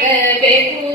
呃北部